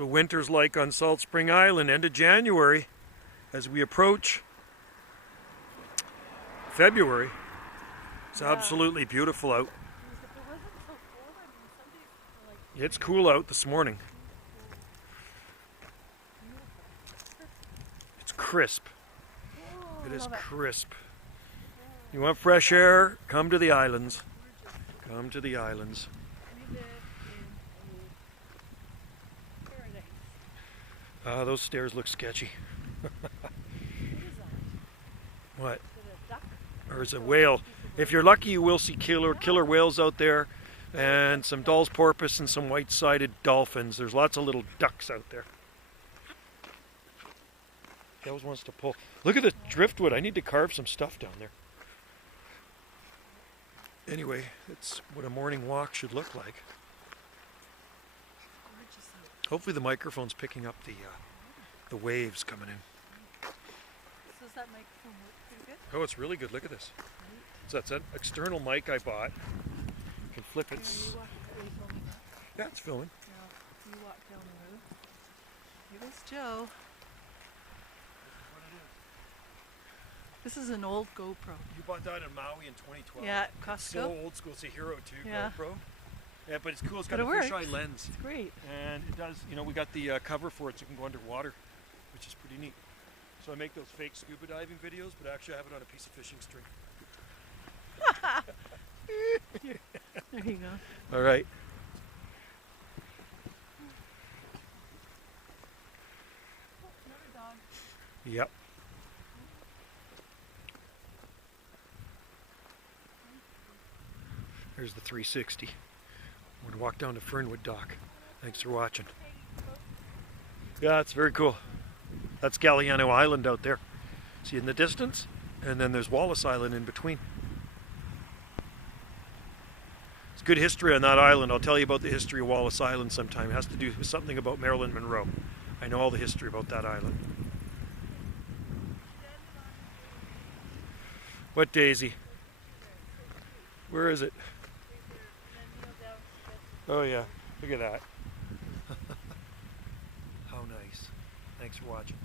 what winter's like on Salt Spring Island, end of January, as we approach February. It's absolutely beautiful out. It's cool out this morning. It's crisp. It is crisp. You want fresh air? Come to the islands. Come to the islands. Those stairs look sketchy. What? Or is it a whale? If you're lucky, you will see killer whales out there, and some Dall's porpoise and some white-sided dolphins. There's lots of little ducks out there. He always wants to pull. Look at the driftwood. I need to carve some stuff down there. Anyway, that's what a morning walk should look like. Hopefully the microphone's picking up the waves coming in. So does that microphone work pretty good? Oh, it's really good. Look at this. So that's an external mic I bought. You can flip it. Yeah, it's filming. Now, you walk down the road. Here goes Joe. This is an old GoPro. You bought that in Maui in 2012. Yeah, Costco. So old school. It's a Hero 2 Yeah. GoPro. Yeah, but it's cool. It's got But a it fisheye works. lens. It's great. And it does, you know, we got the cover for it so it can go underwater, which is pretty neat. So I make those fake scuba diving videos, but actually I have it on a piece of fishing string. There you go. All right. Oh, another dog. Yep. There's the 360. I'm going to walk down to Fernwood Dock. Thanks for watching. Yeah, it's very cool. That's Galliano Island out there. See in the distance? And then there's Wallis Island in between. It's good history on that island. I'll tell you about the history of Wallis Island sometime. It has to do with something about Marilyn Monroe. I know all the history about that island. What daisy? Where is it? Oh yeah, look at that. How nice. Thanks for watching.